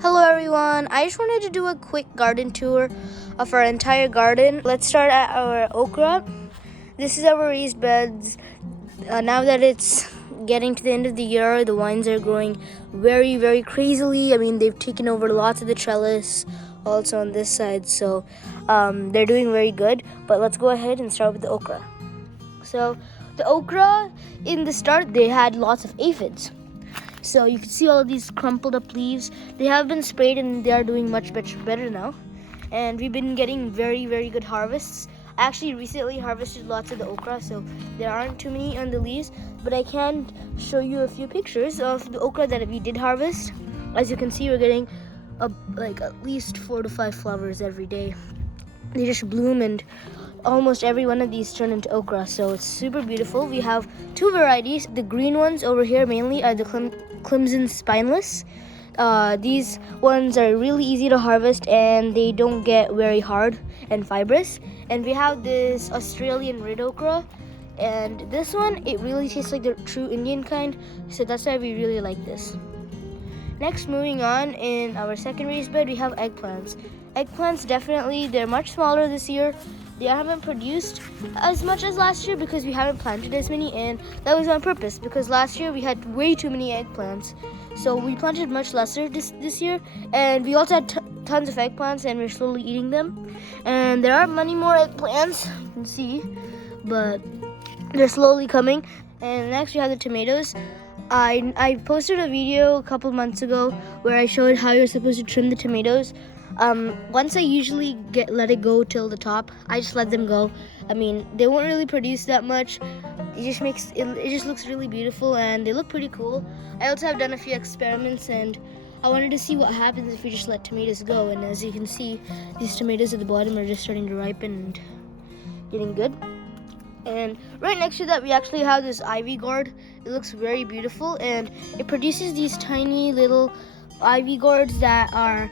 Hello everyone, I just wanted to do a quick garden tour of our entire garden. Let's start at our okra. This is our raised beds. Now that it's getting to the end of the year, the vines are growing very crazily. I mean, they've taken over lots of the trellis also on this side, so they're doing very good. But let's go ahead and start with the okra. So the okra, in the start, they had lots of aphids. So you can see all of these crumpled up leaves. They have been sprayed and they are doing much better now. And we've been getting very good harvests. I actually recently harvested lots of the okra, so there aren't too many on the leaves. But I can show you a few pictures of the okra that we did harvest. As you can see, we're getting like at least 4 to 5 flowers every day. They just bloom, and almost every one of these turn into okra, so it's super beautiful. We have two varieties. The green ones over here mainly are the Clemson Spineless. These ones are really easy to harvest and they don't get very hard and fibrous. And we have this Australian red okra, and this one, it really tastes like the true Indian kind, so that's why we really like this. Next, moving on, in our second raised bed, we have eggplants. Eggplants, definitely, they're much smaller this year. They haven't produced as much as last year because we haven't planted as many, and that was on purpose because last year we had way too many eggplants. So we planted much lesser this year, and we also had tons of eggplants, and we're slowly eating them. And there aren't many more eggplants, you can see, but they're slowly coming. And next we have the tomatoes. I posted a video a couple months ago where I showed how you're supposed to trim the tomatoes. Once I usually let it go till the top, I just let them go. I mean, they won't really produce that much. It just looks really beautiful, and they look pretty cool. I also have done a few experiments, and I wanted to see what happens if we just let tomatoes go. And as you can see, these tomatoes at the bottom are just starting to ripen and getting good. And right next to that, we actually have this ivy gourd. It looks very beautiful, and it produces these tiny little ivy gourds that are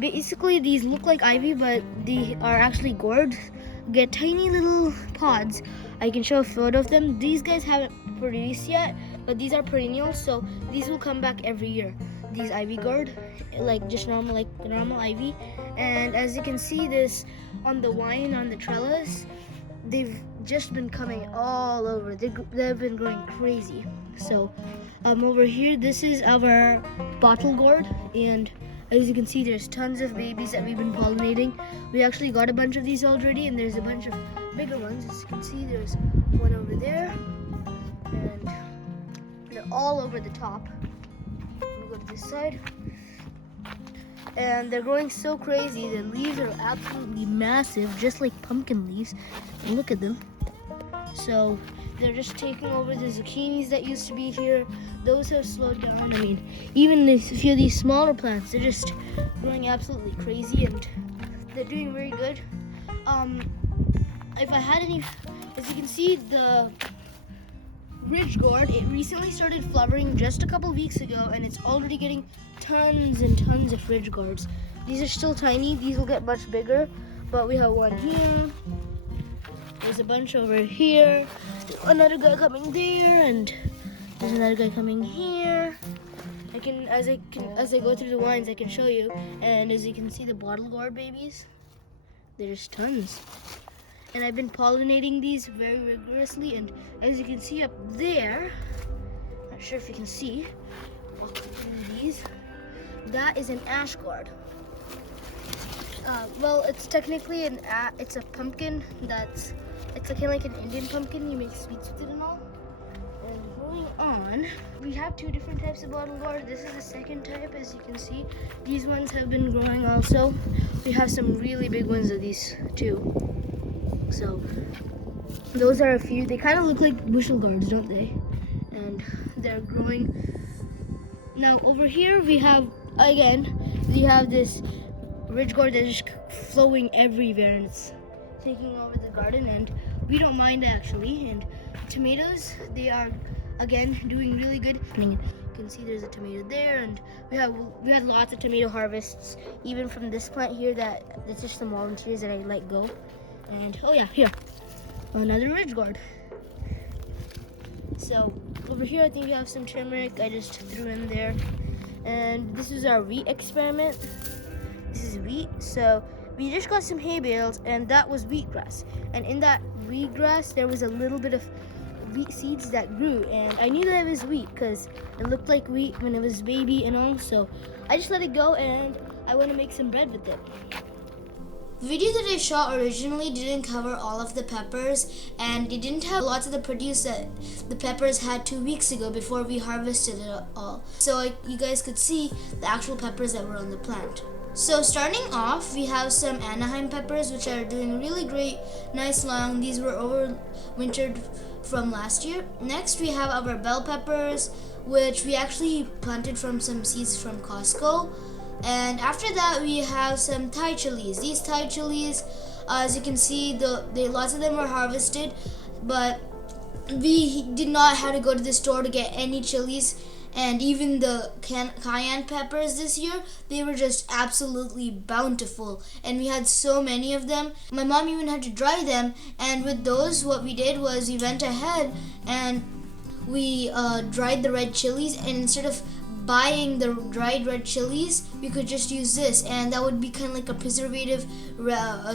basically, these look like ivy, but they are actually gourds. Get tiny little pods. I can show a photo of them. These guys haven't produced yet, but these are perennials, so these will come back every year. These ivy gourd, like just normal, like the normal ivy. And as you can see, this on the vine on the trellis, they've just been coming all over. They've been growing crazy. So over here, this is our bottle gourd, and as you can see, there's tons of babies that we've been pollinating. We actually got a bunch of these already, and there's a bunch of bigger ones. As you can see, there's one over there, and they're all over the top. Let me go to this side. And they're growing so crazy. The leaves are absolutely massive, just like pumpkin leaves. And look at them. So they're just taking over the zucchinis that used to be here. Those have slowed down. I mean, even a few of these smaller plants, they're just growing absolutely crazy, and they're doing very good. If I had any, as you can see, the ridge gourd, it recently started flowering just a couple weeks ago, and it's already getting tons and tons of ridge gourds. These are still tiny. These will get much bigger, but we have one here. There's a bunch over here. There's another guy coming there, and there's another guy coming here. As I go through the vines, I can show you. And as you can see, the bottle gourd babies, there's tons. And I've been pollinating these very rigorously. And as you can see up there, not sure if you can see, these, that is an ash gourd. Well, it's technically it's a pumpkin it's kind of like an Indian pumpkin. You make sweets with it and all. And moving on, we have two different types of bottle gourd. This is the second type, as you can see. These ones have been growing also. We have some really big ones of these too. So those are a few. They kind of look like bushel gourds, don't they? And they're growing. Now over here we have this ridge gourd that's just flowing everywhere, and it's taking over the garden, and we don't mind actually. And tomatoes, they are again doing really good. You can see there's a tomato there, and we had lots of tomato harvests, even from this plant here. That's just some volunteers that I let go. And oh yeah, here, another ridge gourd. So over here, I think we have some turmeric. I just threw in there. And this is our wheat experiment. This is wheat. So we just got some hay bales, and that was wheatgrass. And in that wheatgrass, there was a little bit of wheat seeds that grew, and I knew that it was wheat because it looked like wheat when it was baby and all. So I just let it go, and I want to make some bread with it. The video that I shot originally didn't cover all of the peppers, and it didn't have lots of the produce that the peppers had 2 weeks ago before we harvested it all. So you guys could see the actual peppers that were on the plant. So starting off, we have some Anaheim peppers, which are doing really great, nice long. These were overwintered from last year. Next, we have our bell peppers, which we actually planted from some seeds from Costco. And after that, we have some Thai chilies. These Thai chilies, as you can see, lots of them were harvested, but we did not have to go to the store to get any chilies. And even the cayenne peppers this year, they were just absolutely bountiful. And we had so many of them. My mom even had to dry them. And with those, what we did was we went ahead and we dried the red chilies. And instead of buying the dried red chilies, we could just use this. And that would be kind of like a preservative.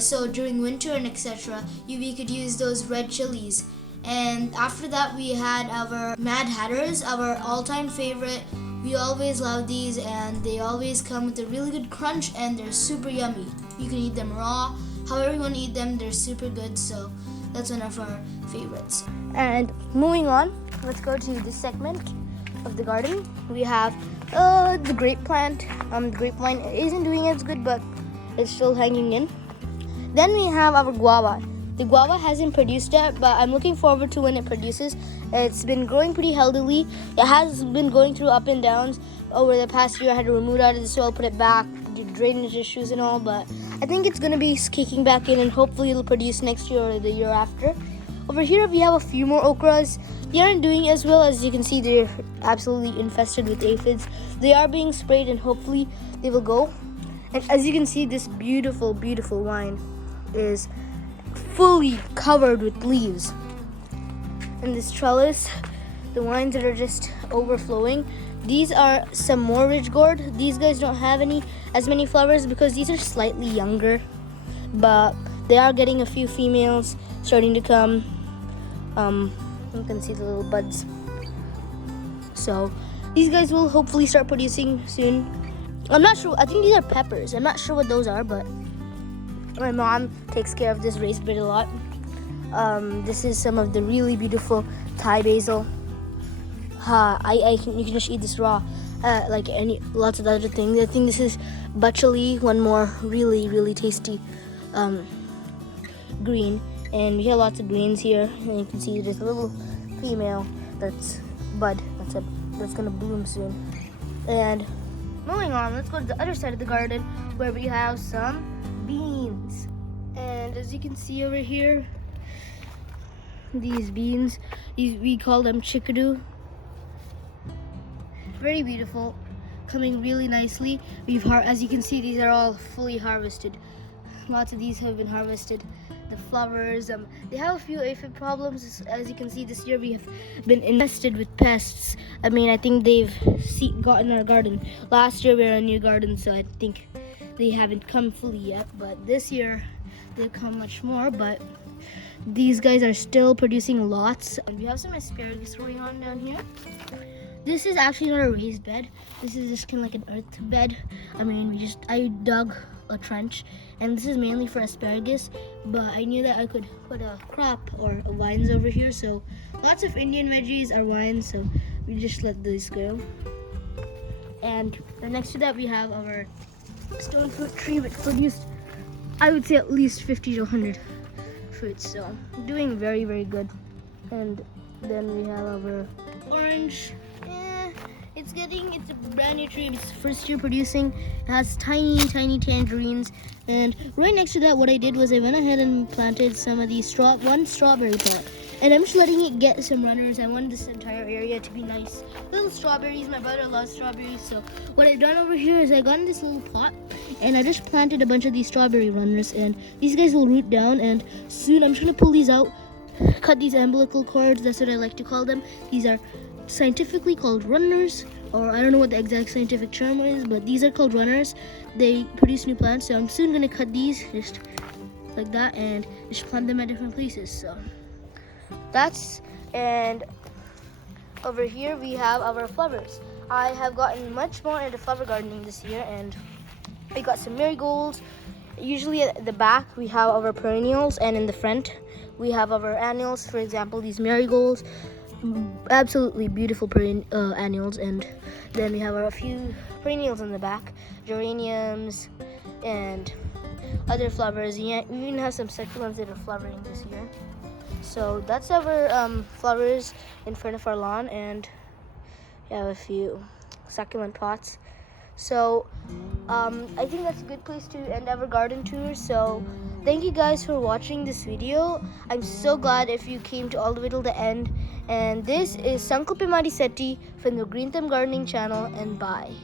So during winter and etc., we could use those red chilies. And after that, we had our Mad Hatters, our all-time favorite. We always love these, and they always come with a really good crunch, and they're super yummy. You can eat them raw, however you want to eat them, they're super good, so that's one of our favorites. And moving on, let's go to this segment of the garden. We have the grape plant. The grape plant isn't doing as good, but it's still hanging in. Then we have our guava. The guava hasn't produced yet, but I'm looking forward to when it produces. It's been growing pretty healthily. It has been going through up and downs over the past year. I had to remove it out of the soil, put it back, do drainage issues and all, but I think it's going to be kicking back in, and hopefully it'll produce next year or the year after. Over here we have a few more okras. They aren't doing as well. As you can see, they're absolutely infested with aphids. They are being sprayed, and hopefully they will go. And as you can see, this beautiful, beautiful vine is fully covered with leaves. And this trellis, the vines that are just overflowing, these are some more ridge gourd. These guys don't have as many flowers because these are slightly younger, but they are getting a few females starting to come. You can see the little buds. So these guys will hopefully start producing soon. I'm not sure. I think these are peppers. I'm not sure what those are, but my mom takes care of this raised bed a lot. This is some of the really beautiful Thai basil. You can just eat this raw, like lots of other things. I think this is butchali, one more really, really tasty green. And we have lots of greens here. And you can see there's a little female that's gonna bloom soon. And moving on, let's go to the other side of the garden where we have some beans. And as you can see over here, these beans, we call them chickadee. Very beautiful, coming really nicely. As you can see, these are all fully harvested. Lots of these have been harvested. The flowers, they have a few aphid problems. As you can see, this year we have been infested with pests. I think they've gotten our garden. Last year we were in a new garden, so I think they haven't come fully yet, but this year they'll come much more. But these guys are still producing lots. And we have some asparagus growing on down here. This is actually not a raised bed. This is just kind of like an earth bed. I dug a trench, and this is mainly for asparagus, but I knew that I could put a crop or vines over here. So lots of Indian veggies are vines, so we just let these go. And next to that we have our stone fruit tree, which produced, I would say, at least 50 to 100 fruits, so doing very, very good. And then we have our orange. It's a brand new tree. It's first year producing. It has tiny, tiny tangerines. And right next to that, what I did was I went ahead and planted some of these one strawberry plant. And I'm just letting it get some runners. I want this entire area to be nice. Little strawberries. My brother loves strawberries. So what I've done over here is I got in this little pot and I just planted a bunch of these strawberry runners. And these guys will root down. And soon I'm just going to pull these out, cut these umbilical cords. That's what I like to call them. These are scientifically called runners. or I don't know what the exact scientific term is, but these are called runners. They produce new plants, so I'm soon gonna cut these just like that and just plant them at different places. So that's, and over here we have our flowers. I have gotten much more into flower gardening this year, and we got some marigolds. Usually at the back we have our perennials, and in the front we have our annuals. For example, these marigolds, absolutely beautiful annuals, and then we have a few perennials in the back, geraniums and other flowers. We even have some succulents that are flowering this year. So that's our flowers in front of our lawn, and we have a few succulent pots. So I think that's a good place to end our garden tour. So thank you guys for watching this video. I'm so glad if you came to all the way till the end. And this is Sankalpe Mari Seti from the Green Thumb Gardening channel, and bye.